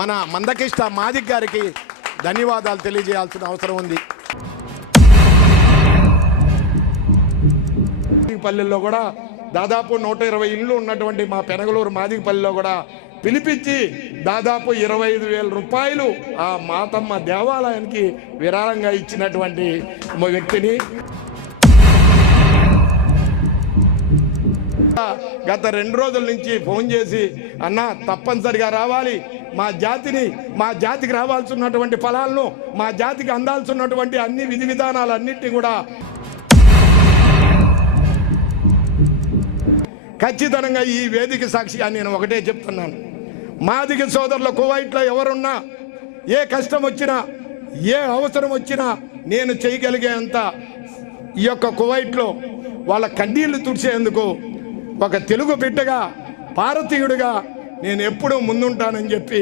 మన మందకిష్ట మాదిక్ గారికి ధన్యవాదాలు తెలియజేయాల్సిన అవసరం ఉంది. పల్లెల్లో కూడా దాదాపు 120 ఇళ్ళు ఉన్నటువంటి మా పెనగలూరు మాదిగపల్లిలో కూడా పిలిపించి దాదాపు 25,000 రూపాయలు ఆ మాతమ్మ దేవాలయానికి విరాళంగా ఇచ్చినటువంటి వ్యక్తిని గత 2 రోజుల నుంచి ఫోన్ చేసి అన్న తప్పనిసరిగా రావాలి, మా జాతికి రావాల్సినటువంటి ఫలాలను, మా జాతికి అందాల్సినటువంటి అన్ని విధి విధానాలన్నింటినీ కూడా ఖచ్చితంగా ఈ వేదిక సాక్షిగా నేను ఒకటే చెప్తున్నాను. మాదిగ సోదరుల కువైట్లో ఎవరున్నా, ఏ కష్టం వచ్చినా, ఏ అవసరం వచ్చినా నేను చేయగలిగేంత ఈ యొక్క కువైట్లో వాళ్ళ కన్నీళ్లు తుడిచేందుకు ఒక తెలుగు బిడ్డగా, భారతీయుడిగా నేను ఎప్పుడూ ముందుంటానని చెప్పి